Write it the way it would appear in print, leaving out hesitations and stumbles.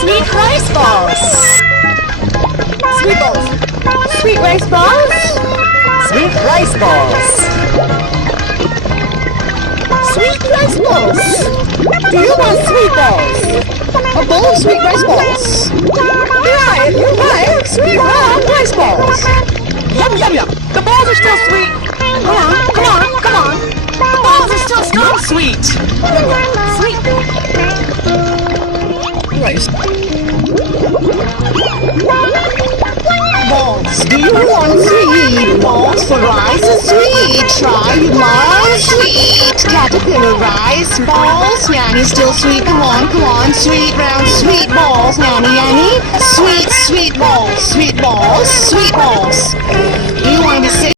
Sweet rice balls. Sweet balls. Sweet rice balls. Sweet rice balls. Sweet rice balls. Do you want sweet balls? A bowl of sweet rice balls. You like sweet rice balls. Yum, yum, yum. The balls are still sweet. Come on, come on, come on. The balls are still strong sweet. Sweet. Rice. Balls. Do you want sweet balls for rice is sweet? Try my sweet caterpillar rice balls. Yanny still sweet. Come on, sweet round sweet balls. Yanny, sweet balls, sweet balls, sweet balls. You want to say